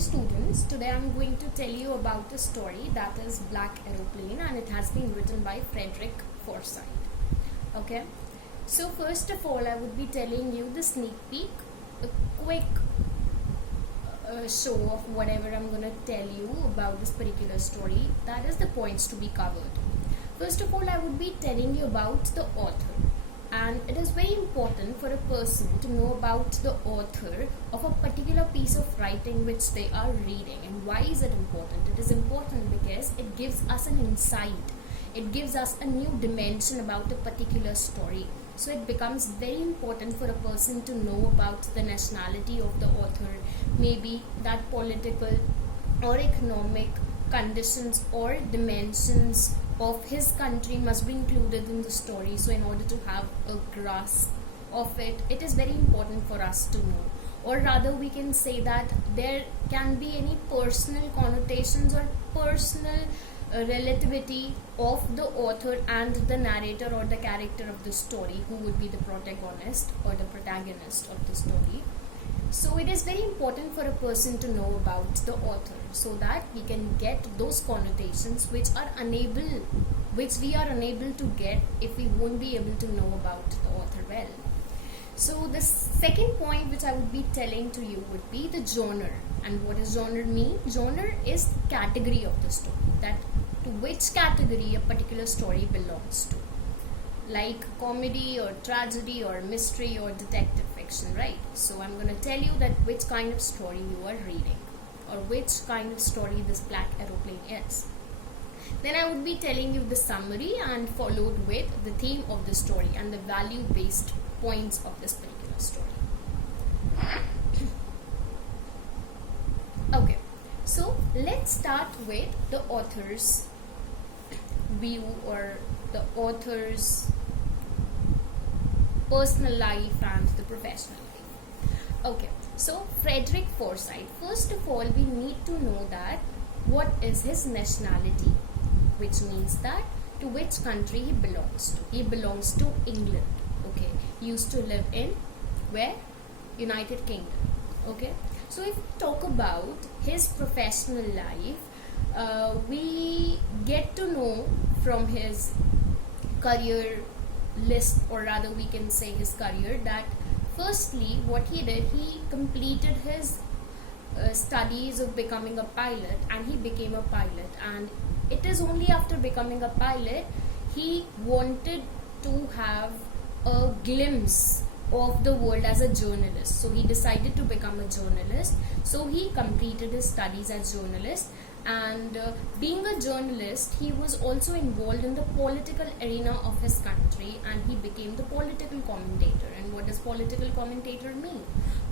students, today I'm going to tell you about a story that is Black Aeroplane, and it has been written by Frederick Forsyth. Okay, so first of all I would be telling you the sneak peek, a quick show of whatever I'm going to tell you about this particular story. That is the points to be covered. First of all, I would be telling you about the author. And it is very important for a person to know about the author of a particular piece of writing which they are reading. And why is it important? It is important because it gives us an insight. It gives us a new dimension about a particular story. So it becomes very important for a person to know about the nationality of the author, maybe that political or economic conditions or dimensions of his country must be included in the story. So in order to have a grasp of it, it is very important for us to know. Or rather we can say that there can be any personal connotations or personal relativity of the author and the narrator or the character of the story, who would be the protagonist or the protagonist of the story. So it is very important for a person to know about the author so that we can get those connotations which we are unable to get if we won't be able to know about the author well. So the second point which I would be telling to you would be the genre. And what does genre mean? Genre is category of the story, that to which category a particular story belongs to, like comedy or tragedy or mystery or detective fiction, right? So I'm going to tell you that which kind of story you are reading or which kind of story this Black Aeroplane is. Then I would be telling you the summary and followed with the theme of the story and the value based points of this particular story. Okay, so let's start with the author's view or the author's personal life and the professional life. Okay, so Frederick Forsyth, first of all we need to know that what is his nationality, which means that to which country he belongs to. He belongs to England. Okay, he used to live in where? United Kingdom. Okay, so if we talk about his professional life, we get to know from his career list, or rather we can say his career, that firstly what he did, he completed his studies of becoming a pilot, and he became a pilot. And it is only after becoming a pilot he wanted to have a glimpse of the world as a journalist. So he decided to become a journalist. So he completed his studies as journalist, and being a journalist he was also involved in the political arena of his country, and he became the political commentator. And what does political commentator mean?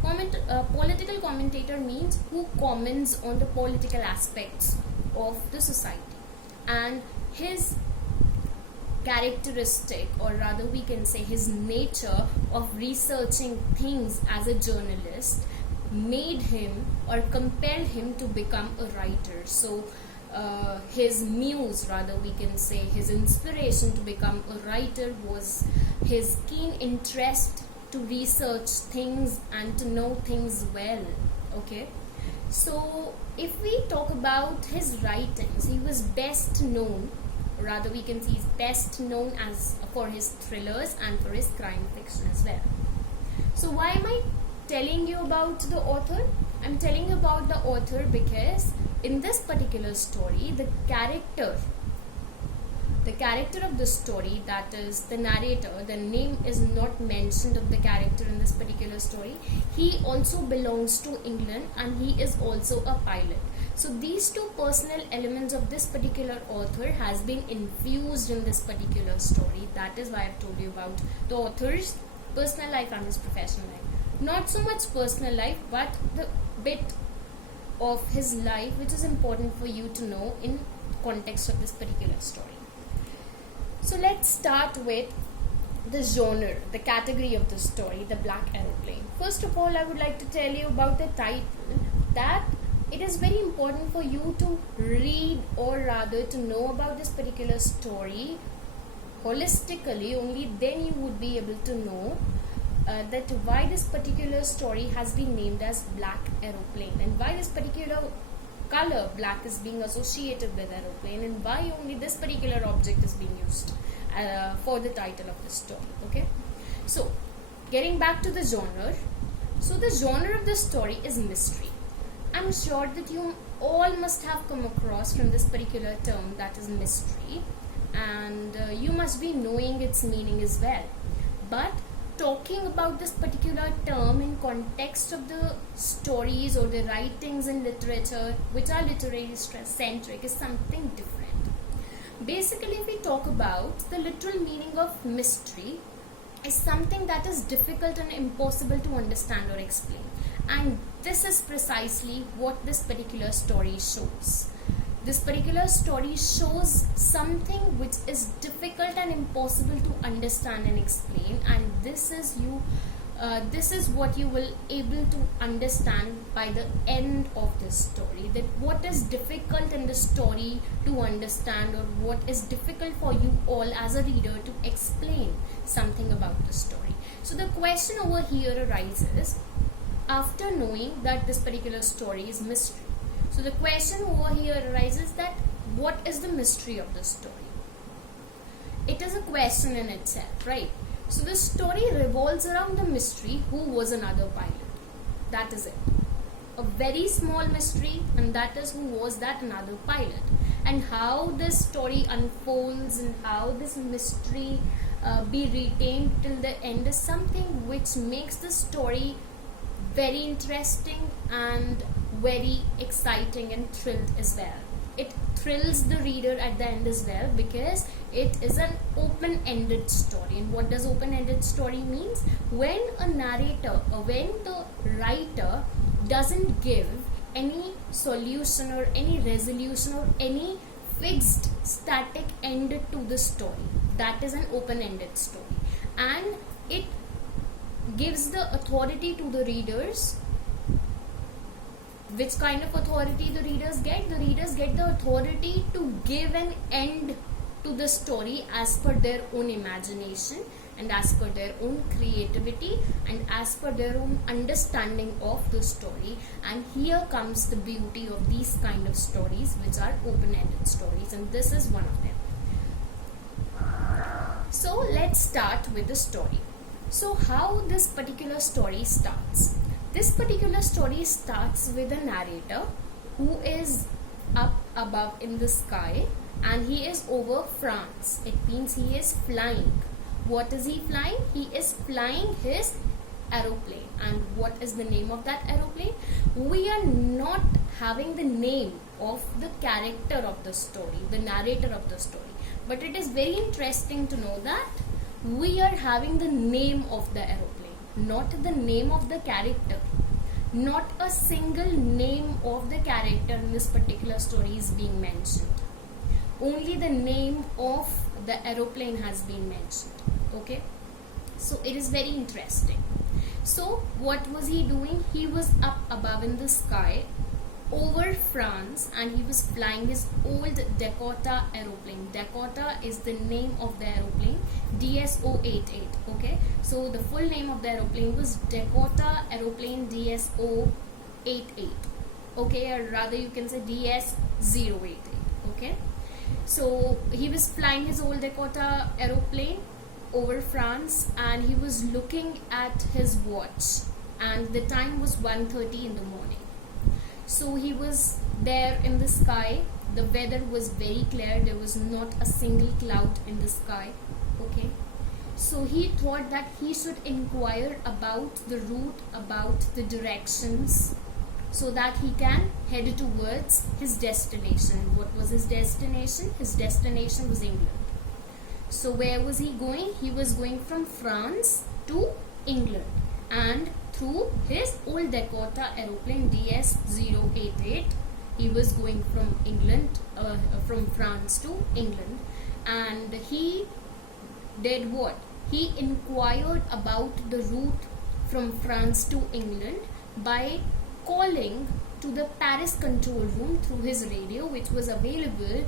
Political commentator means who comments on the political aspects of the society. And his characteristic, or rather we can say his nature of researching things as a journalist, made him or compelled him to become a writer. So his muse, rather we can say his inspiration to become a writer, was his keen interest to research things and to know things well. Okay, so if we talk about his writings, he was best known, rather we can see he's best known as for his thrillers and for his crime fiction as well. So why am I telling you about the author? I'm telling you about the author because in this particular story, the character of the story, that is the narrator, the name is not mentioned of the character in this particular story. He also belongs to England, and he is also a pilot. So these two personal elements of this particular author has been infused in this particular story. That is why I've told you about the author's personal life and his professional life. Not so much personal life, but the bit of his life which is important for you to know in context of this particular story. So let's start with the genre, the category of the story, the Black Aeroplane. First of all, I would like to tell you about the title, that it is very important for you to read, or rather to know about this particular story holistically. Only then you would be able to know that why this particular story has been named as Black Aeroplane, and why this particular color black is being associated with aeroplane, and why only this particular object is being used for the title of the story. Okay, so getting back to the genre, so the genre of the story is mystery. I'm sure that you all must have come across from this particular term, that is mystery, and you must be knowing its meaning as well. But talking about this particular term in context of the stories or the writings in literature which are literary centric is something different. Basically, if we talk about the literal meaning of mystery, is something that is difficult and impossible to understand or explain, and this is precisely what this particular story shows. This particular story shows something which is difficult and impossible to understand and explain, and this is what you will able to understand by the end of this story, that what is difficult in the story to understand, or what is difficult for you all as a reader to explain something about the story. So the question over here arises, after knowing that this particular story is mystery, so the question over here arises that what is the mystery of the story? It is a question in itself, right? So the story revolves around the mystery, who was another pilot. That is it. A very small mystery, and that is who was that another pilot. And how this story unfolds and how this mystery be retained till the end is something which makes the story very interesting and very exciting and thrilled as well. It thrills the reader at the end as well, because it is an open-ended story. And what does open-ended story means? When a narrator or when the writer doesn't give any solution or any resolution or any fixed static end to the story, that is an open-ended story, and it gives the authority to the readers. Which kind of authority the readers get? The readers get the authority to give an end to the story as per their own imagination and as per their own creativity and as per their own understanding of the story. And here comes the beauty of these kind of stories, which are open-ended stories, and this is one of them. So let's start with the story. So how this particular story starts? This particular story starts with a narrator who is up above in the sky, and he is over France. It means he is flying. What is he flying? He is flying his aeroplane. And what is the name of that aeroplane? We are not having the name of the character of the story, the narrator of the story. But it is very interesting to know that we are having the name of the aeroplane, not the name of the character. Not a single name of the character in this particular story is being mentioned. Only the name of the aeroplane has been mentioned. Okay, so it is very interesting. So what was he doing? He was up above in the sky over France, and he was flying his old Dakota aeroplane. Dakota is the name of the aeroplane, DSO-88. Okay, so the full name of the aeroplane was Dakota Aeroplane DSO-88. Okay, or rather you can say DS-088. Okay, so he was flying his old Dakota aeroplane over France, and he was looking at his watch, and the time was 1:30 in the morning. So he was there in the sky. The weather was very clear. There was not a single cloud in the sky. Okay, so he thought that he should inquire about the route, about the directions, so that he can head towards his destination. What was his destination? His destination was England. So where was he going? He was going from France to England, and through his old Dakota aeroplane DS-088, he was going from from France to England. And he did what? He inquired about the route from France to England by calling to the Paris control room through his radio, which was available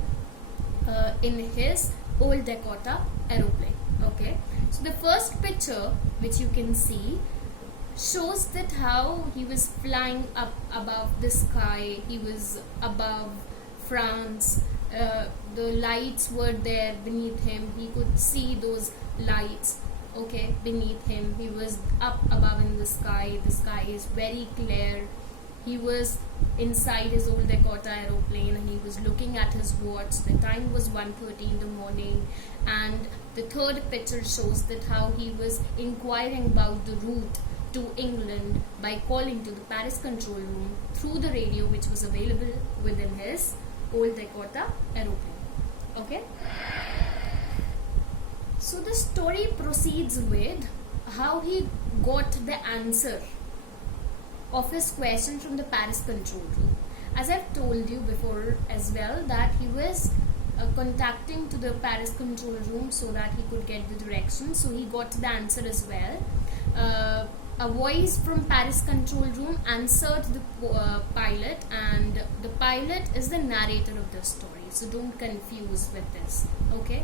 in his old Dakota aeroplane. Okay, so the first picture which you can see shows that how he was flying up above the sky. He was above France. The lights were there beneath him. He could see those lights, okay, beneath him. He was up above in the sky. The sky is very clear. He was inside his old Dakota aeroplane and he was looking at his watch. The time was 1:30 in the morning. And the third picture shows that how he was inquiring about the route to England by calling to the Paris control room through the radio which was available within his old Dakota aeroplane. Okay? So the story proceeds with how he got the answer of his question from the Paris control room. As I've told you before as well, that he was contacting to the Paris control room so that he could get the directions. So he got the answer as well. A voice from Paris control room answered the pilot, and the pilot is the narrator of the story, so don't confuse with this, okay?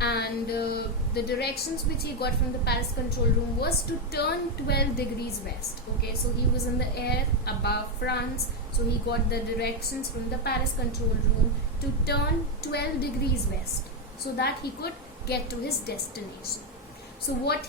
And the directions which he got from the Paris control room was to turn 12 degrees west. Okay, so he was in the air above France, so he got the directions from the Paris control room to turn 12 degrees west so that he could get to his destination. So what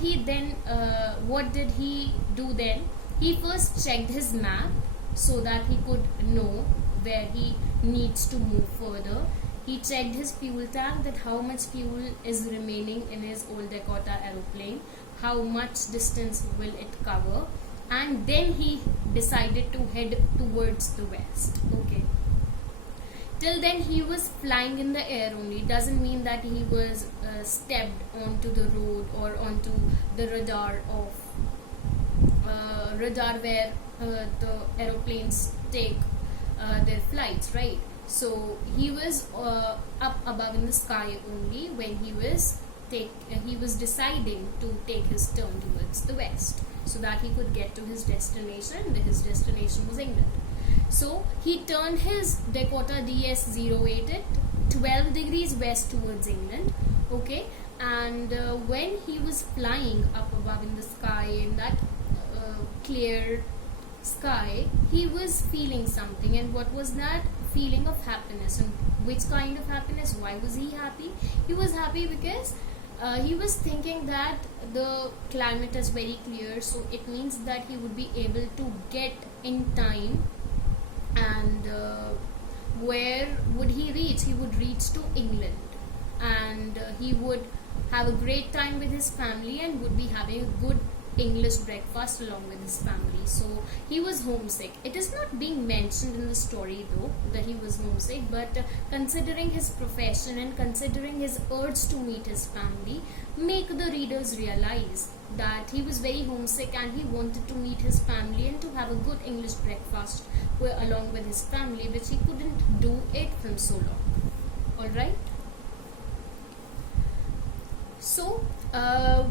did he do then? He first checked his map so that he could know where he needs to move further. He checked his fuel tank, that how much fuel is remaining in his old Dakota aeroplane, how much distance will it cover, and then he decided to head towards the west. Okay. Till then he was flying in the air only. It doesn't mean that he was stepped onto the road or onto the radar where the aeroplanes take their flights, right? So he was up above in the sky only when he was deciding to take his turn towards the west so that he could get to his destination. His destination was England. So he turned his Dakota DS-08 at 12 degrees west towards England. Okay, and when he was flying up above in the sky, in that clear sky, he was feeling something. And what was that? Feeling of happiness. And which kind of happiness? Why was he happy? He was happy because he was thinking that the climate is very clear, so it means that he would be able to get in time. And where would he reach? He would reach to England, and he would have a great time with his family and would be having a good English breakfast along with his family. So he was homesick. It is not being mentioned in the story though that he was homesick, but considering his profession and considering his urge to meet his family, make the readers realize that he was very homesick and he wanted to meet his family and to have a good English breakfast along with his family, which he couldn't do it from so long. Alright? So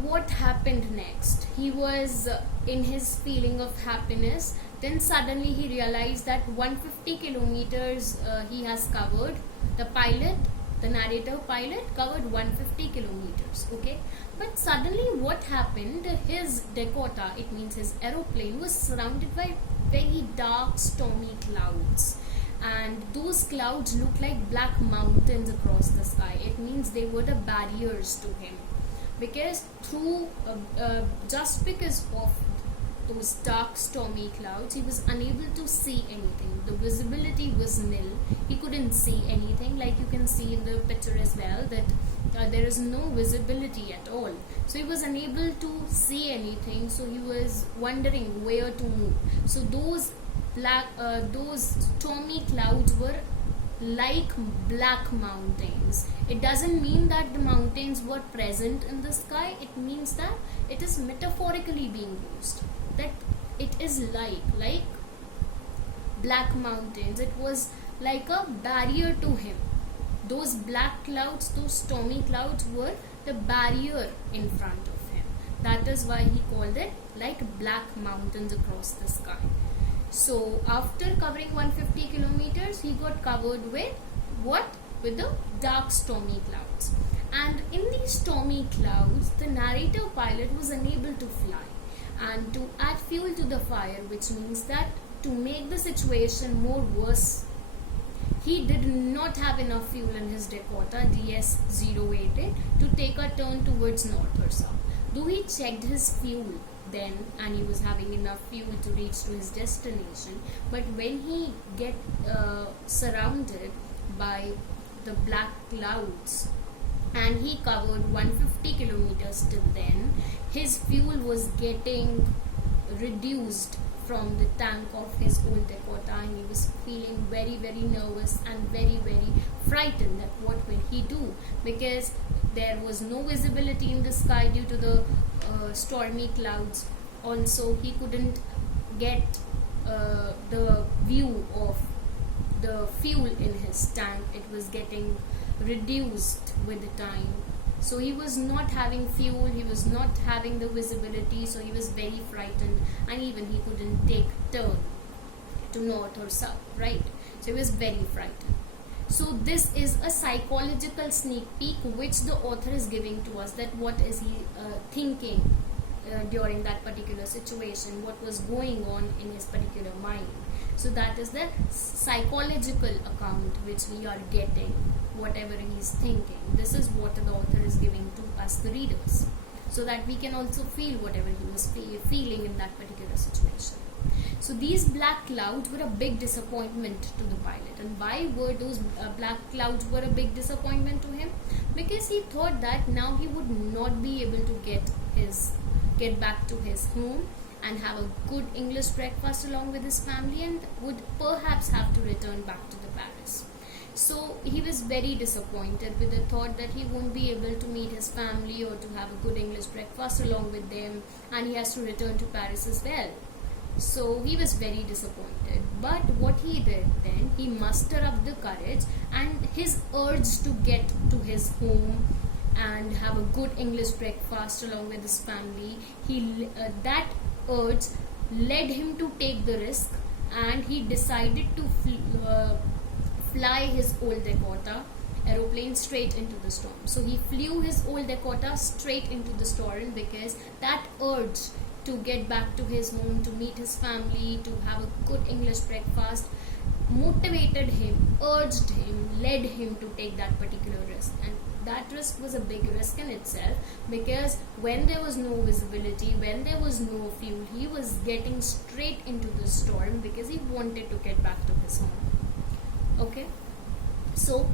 what happened next? He was in his feeling of happiness. Then suddenly he realized that 150 kilometers he has covered. The narrator pilot covered 150 kilometers. Okay, but suddenly what happened? His Dakota, it means his aeroplane, was surrounded by very dark, stormy clouds. And those clouds looked like black mountains across the sky. It means they were the barriers to him, because just because of those dark stormy clouds, he was unable to see anything. The visibility was nil. He couldn't see anything, like you can see in the picture as well, that there is no visibility at all. So he was unable to see anything. So he was wondering where to move. So those stormy clouds were like black mountains. It doesn't mean that the mountains were present in the sky. It means that it is metaphorically being used, that it is like black mountains. It was like a barrier to him. Those black clouds, those stormy clouds, were the barrier in front of him. That is why he called it like black mountains across the sky. So after covering 150 kilometers, he got covered with what? With the dark stormy clouds. And in these stormy clouds, the narrator pilot was unable to fly and to add fuel to the fire, which means that to make the situation more worse, he did not have enough fuel in his Dakota DS-088 to take a turn towards north or south. Though he checked his fuel then and he was having enough fuel to reach to his destination, but when he get surrounded by the black clouds and he covered 150 kilometers till then, his fuel was getting reduced from the tank of his old Dakota, and he was feeling very very nervous and very very frightened that what will he do, because there was no visibility in the sky due to the stormy clouds. Also he couldn't get the view of the fuel in his tank. It was getting reduced with the time, so he was not having fuel, he was not having the visibility, so he was very frightened, and even he couldn't take turn to north or south, right? So he was very frightened. So this is a psychological sneak peek which the author is giving to us, that what is he thinking during that particular situation, what was going on in his particular mind. So that is the psychological account which we are getting, whatever he is thinking. This is what the author is giving to us, the readers, so that we can also feel whatever he was feeling in that particular situation. So these black clouds were a big disappointment to the pilot. And why were those black clouds were a big disappointment to him? Because he thought that now he would not be able to get back to his home and have a good English breakfast along with his family, and would perhaps have to return back to the Paris. So he was very disappointed with the thought that he won't be able to meet his family or to have a good English breakfast along with them, and he has to return to Paris as well. So he was very disappointed. But what he did then, he mustered up the courage, and his urge to get to his home and have a good English breakfast along with his family, that urge led him to take the risk, and he decided to fly his old Dakota aeroplane straight into the storm. So he flew his old Dakota straight into the storm, because that urge to get back to his home, to meet his family, to have a good English breakfast, motivated him, urged him, led him to take that particular risk. And that risk was a big risk in itself, because when there was no visibility, when there was no fuel, he was getting straight into the storm because he wanted to get back to his home. Okay, so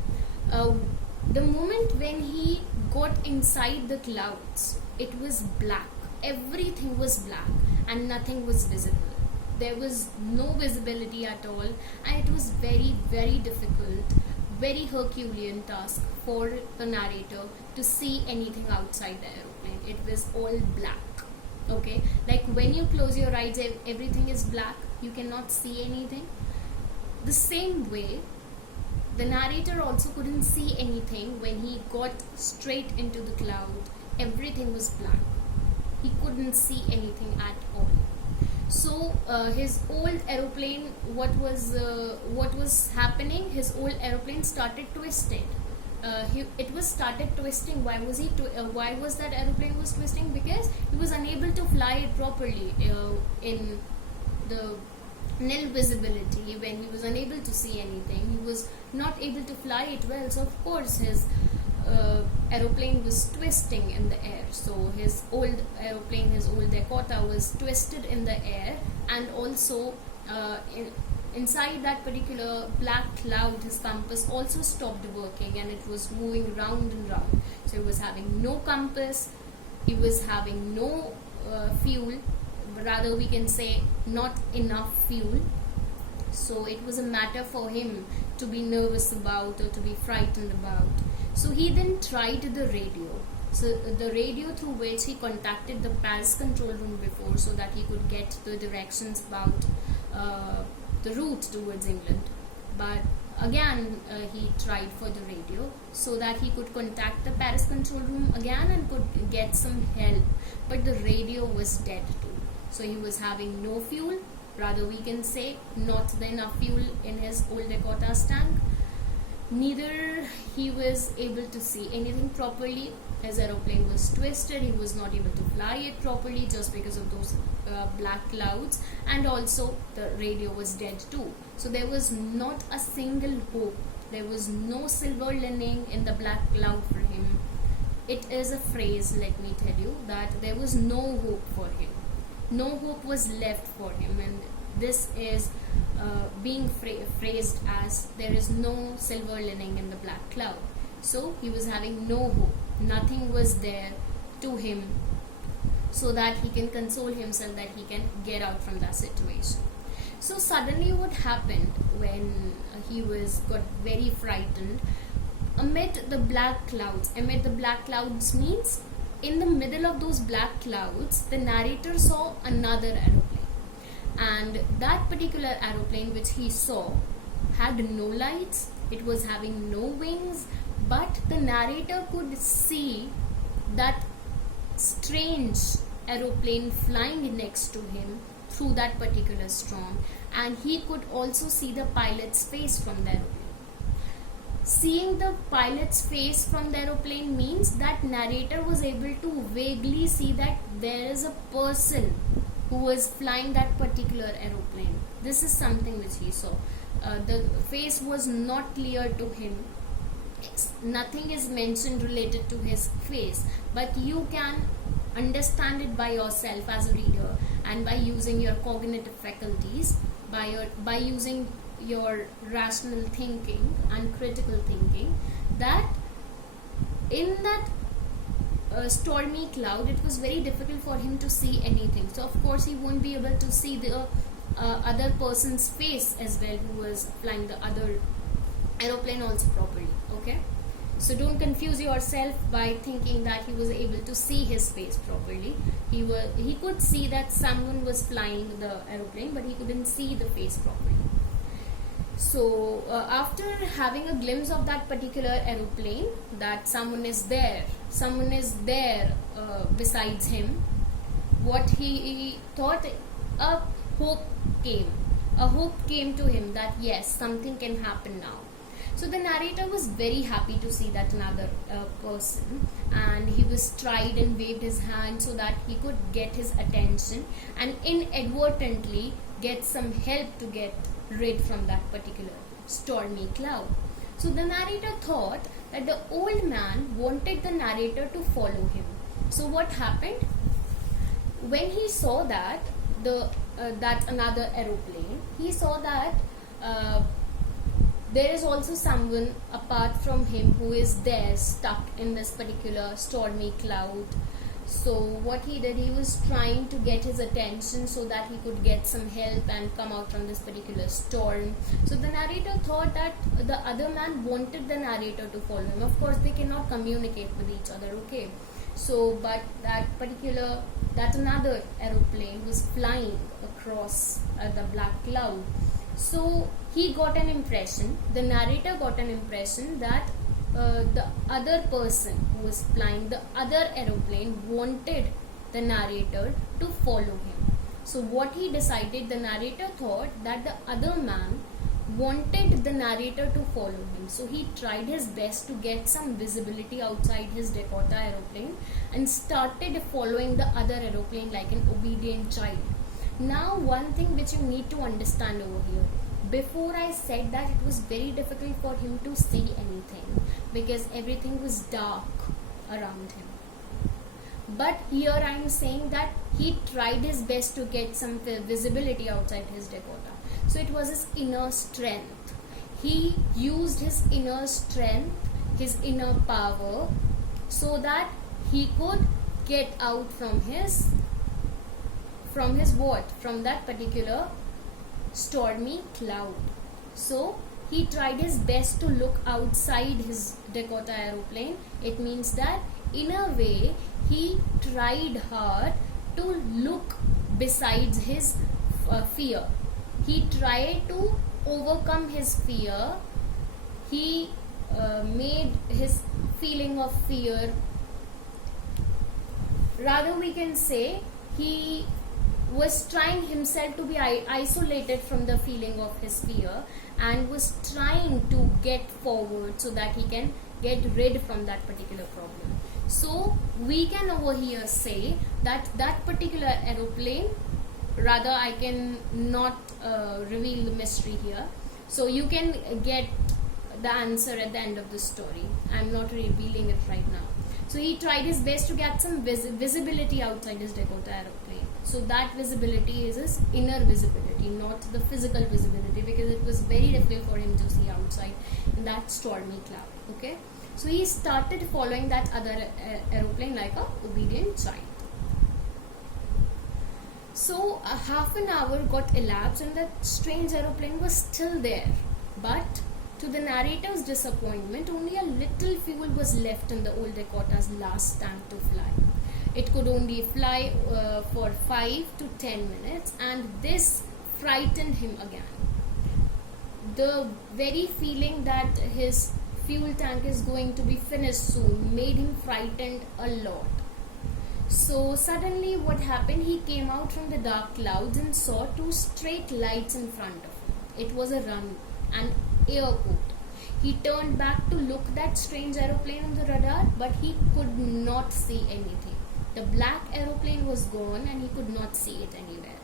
the moment when he got inside the clouds, it was black. Everything was black and nothing was visible. There was no visibility at all, and it was very very difficult, very Herculean task for the narrator to see anything outside the aeroplane. It was all black. Okay, like when you close your eyes, everything is black, you cannot see anything. The same way, the narrator also couldn't see anything when he got straight into the cloud. Everything was black. He couldn't see anything at all. So his old aeroplane, what was happening? His old aeroplane started twisting. It was started twisting. Why was that aeroplane was twisting? Because he was unable to fly it properly in the nil visibility. When he was unable to see anything, he was not able to fly it well. So of course his aeroplane was twisting in the air. So his old aeroplane, his old Dakota, was twisted in the air, and also inside that particular black cloud, his compass also stopped working, and it was moving round and round. So he was having no compass, he was having no fuel, rather we can say not enough fuel. So it was a matter for him to be nervous about or to be frightened about. So he then tried the radio. So the radio through which he contacted the Paris control room before, so that he could get the directions about the route towards England. But again he tried for the radio so that he could contact the Paris control room again and could get some help. But the radio was dead too. So he was having no fuel, rather we can say not enough fuel in his old Dakota's tank. Neither he was able to see anything properly. His aeroplane was twisted. He was not able to fly it properly just because of those black clouds, and also the radio was dead too. So there was not a single hope. There was no silver lining in the black cloud for him. It is a phrase, let me tell you, that there was no hope for him. No hope was left for him, and this is being phrased as there is no silver lining in the black cloud. So he was having no hope. Nothing was there to him so that he can console himself, that he can get out from that situation. So suddenly what happened when he got very frightened amid the black clouds. Amid the black clouds means in the middle of those black clouds, the narrator saw another aeroplane. And that particular aeroplane which he saw had no lights, it was having no wings, but the narrator could see that strange aeroplane flying next to him through that particular storm, and he could also see the pilot's face from the aeroplane. Seeing the pilot's face from the aeroplane means that narrator was able to vaguely see that there is a person who was flying that particular aeroplane. This is something which he saw. The face was not clear to him. Nothing is mentioned related to his face, but you can understand it by yourself as a reader, and by using your cognitive faculties, by using your rational thinking and critical thinking, that in that stormy cloud it was very difficult for him to see anything. So of course he won't be able to see the other person's face as well, who was flying the other aeroplane also properly. Okay, so don't confuse yourself by thinking that he was able to see his face properly. He could see that someone was flying the aeroplane, but he couldn't see the face properly. So after having a glimpse of that particular aeroplane, that someone is there besides him, what he thought, a hope came to him that yes, something can happen now. So the narrator was very happy to see that another person, and he was tried and waved his hand so that he could get his attention and inadvertently get some help to get rid from that particular stormy cloud. So the narrator thought that the old man wanted the narrator to follow him. So what happened? When he saw that that another aeroplane, he saw that there is also someone apart from him who is there stuck in this particular stormy cloud. So what he did, he was trying to get his attention so that he could get some help and come out from this particular storm. So the narrator thought that the other man wanted the narrator to follow him. Of course they cannot communicate with each other, okay? So but that another aeroplane was flying across the black cloud. So he got an impression, the narrator got an impression that the other person who was flying the other aeroplane wanted the narrator to follow him. So what he decided, the narrator thought that the other man wanted the narrator to follow him. So he tried his best to get some visibility outside his Dakota aeroplane and started following the other aeroplane like an obedient child. Now one thing which you need to understand over here, before I said that it was very difficult for him to see anything because everything was dark around him. But here I am saying that he tried his best to get some visibility outside his Dakota. So it was his inner strength. He used his inner strength, his inner power, so that he could get out from that particular stormy cloud. So he tried his best to look outside his Dakota aeroplane. It means that in a way he tried hard to look besides his fear. He tried to overcome his fear. He made his feeling of fear, rather we can say he was trying himself to be isolated from the feeling of his fear, and was trying to get forward so that he can get rid from that particular problem. So we can over here say that that particular aeroplane, rather I can not reveal the mystery here, so you can get the answer at the end of the story. I'm not revealing it right now. So he tried his best to get some visibility outside his Dakota aeroplane. So that visibility is his inner visibility, not the physical visibility, because it was very difficult for him to see outside in that stormy cloud. Okay, so he started following that other aeroplane like a obedient child. So a half an hour got elapsed and that strange aeroplane was still there, but to the narrator's disappointment, only a little fuel was left in the old Dakota's last tank to fly. It could only fly for 5 to 10 minutes, and this frightened him again. The very feeling that his fuel tank is going to be finished soon made him frightened a lot. So suddenly what happened, he came out from the dark clouds and saw two straight lights in front of him. It was a run, an airport. He turned back to look that strange aeroplane on the radar, but he could not see anything. The black aeroplane was gone and he could not see it anywhere.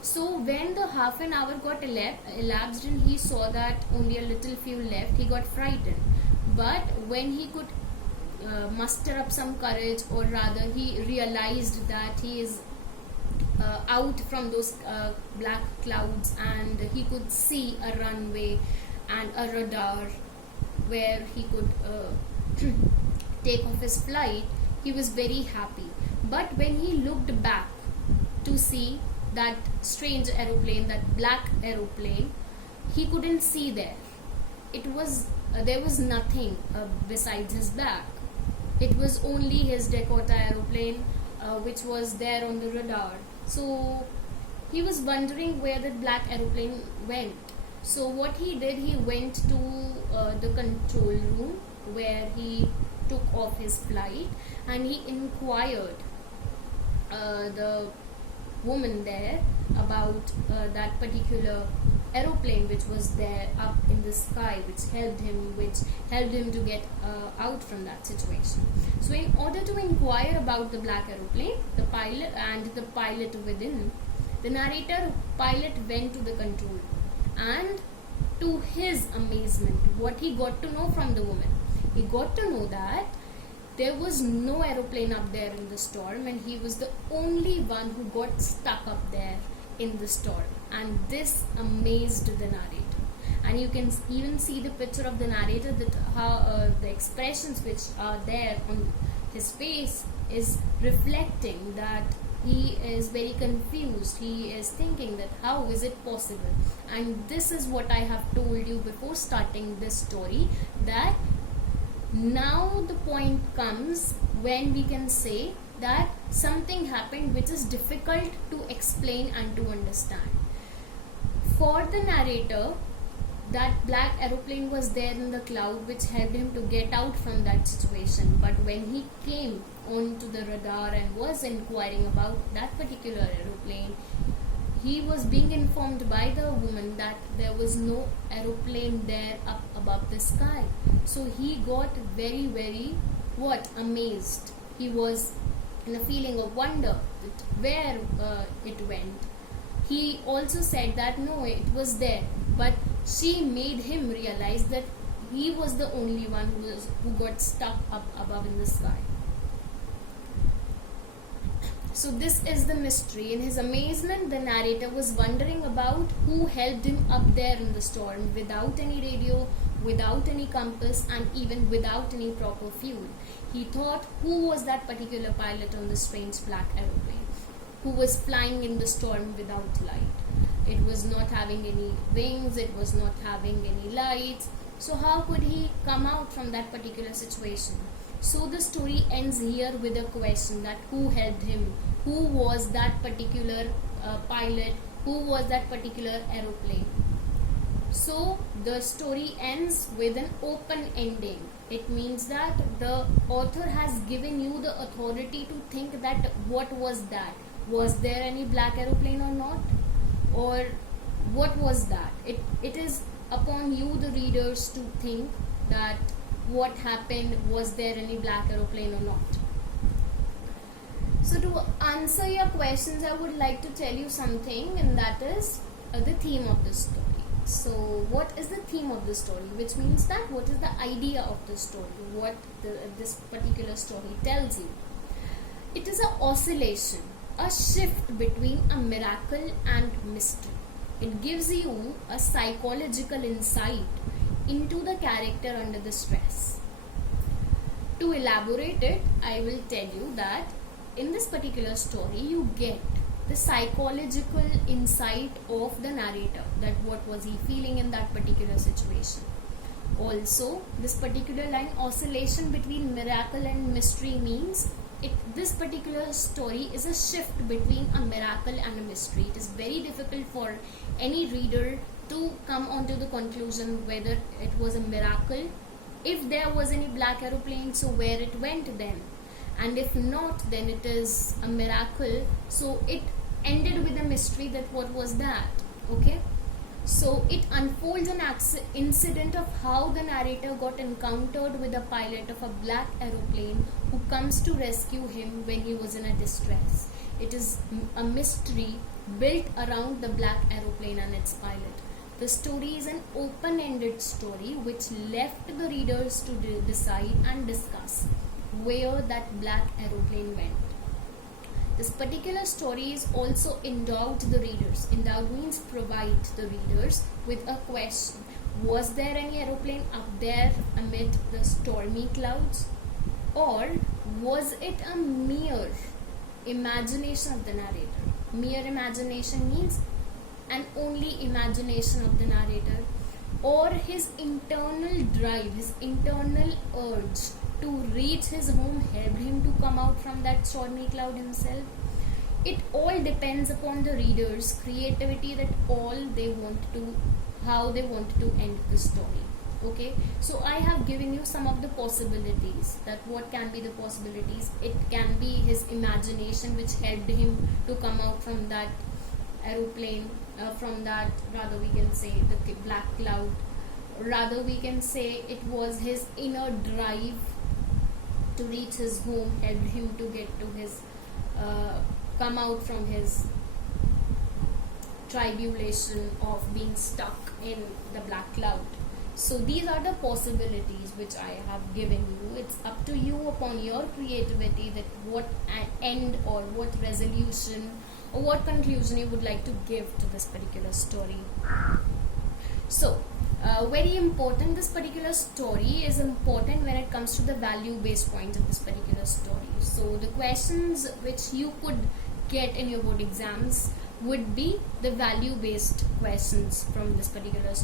So when the half an hour got elapsed and he saw that only a little fuel left, he got frightened. But when he could muster up some courage, or rather he realized that he is out from those black clouds and he could see a runway and a radar where he could take off his flight, he was very happy. But when he looked back to see that strange aeroplane, that black aeroplane, he couldn't see there. It was there was nothing besides his back. It was only his Dakota aeroplane which was there on the radar. So he was wondering where that black aeroplane went. So what he did, he went to the control room where he took off his flight, and he inquired the woman there about that particular aeroplane which was there up in the sky, which helped him to get out from that situation. So in order to inquire about the black aeroplane, the pilot within, the narrator pilot went to the control room, and to his amazement, what he got to know from the woman, he got to know that there was no aeroplane up there in the storm, and he was the only one who got stuck up there in the storm. And this amazed the narrator, and you can even see the picture of the narrator, that how the expressions which are there on his face is reflecting that he is very confused. He is thinking that how is it possible. And this is what I have told you before starting this story, that now the point comes when we can say that something happened which is difficult to explain and to understand. For the narrator, that black aeroplane was there in the cloud which helped him to get out from that situation. But when he came onto the radar and was inquiring about that particular aeroplane, he was being informed by the woman that there was no aeroplane there up above the sky. So he got very, very amazed. He was in a feeling of wonder that where it went. He also said that no, it was there, but she made him realize that he was the only one who got stuck up above in the sky. So this is the mystery. In his amazement, the narrator was wondering about who helped him up there in the storm without any radio, without any compass, and even without any proper fuel. He thought, who was that particular pilot on the strange black aeroplane who was flying in the storm without light? It was not having any wings, it was not having any lights. So how could he come out from that particular situation? So the story ends here with a question, that who helped him? Who was that particular pilot? Who was that particular aeroplane? So the story ends with an open ending. It means that the author has given you the authority to think that what was that? Was there any black aeroplane or not? Or what was that? It is upon you, the readers, to think that what happened, was there any black aeroplane or not. So to answer your questions, I would like to tell you something, and that is the theme of the story. So what is the theme of the story? Which means that what is the idea of the story? What this particular story tells you? It is an oscillation, a shift between a miracle and mystery. It gives you a psychological insight into the character under the stress. To elaborate it, I will tell you that in this particular story you get the psychological insight of the narrator, that what was he feeling in that particular situation. Also, this particular line, oscillation between miracle and mystery, means this particular story is a shift between a miracle and a mystery. It is very difficult for any reader to come onto the conclusion whether it was a miracle, if there was any black aeroplane, so where it went then, and if not, then it is a miracle, so it ended with a mystery, that what was that. Okay, so it unfolds an incident of how the narrator got encountered with a pilot of a black aeroplane who comes to rescue him when he was in a distress. It is a mystery built around the black aeroplane and its pilot. The story is an open-ended story which left the readers to decide and discuss where that black aeroplane went. This particular story is also endowed the readers. Endowed means provide the readers with a question. Was there any aeroplane up there amid the stormy clouds? Or was it a mere imagination of the narrator? Mere imagination means an only imagination of the narrator, or his internal drive, his internal urge to reach his home helped him to come out from that stormy cloud himself. It all depends upon the reader's creativity, that all they want to, how they want to end the story. Okay, so I have given you some of the possibilities, that what can be the possibilities. It can be his imagination which helped him to come out from that aeroplane, from that, rather we can say, the black cloud. Rather we can say it was his inner drive to reach his home helped him to get to his come out from his tribulation of being stuck in the black cloud. So these are the possibilities which I have given you. It's up to you upon your creativity, that what end or what resolution or what conclusion you would like to give to this particular story. So very important, this particular story is important when it comes to the value based points of this particular story. So the questions which you could get in your board exams would be the value based questions from this particular story.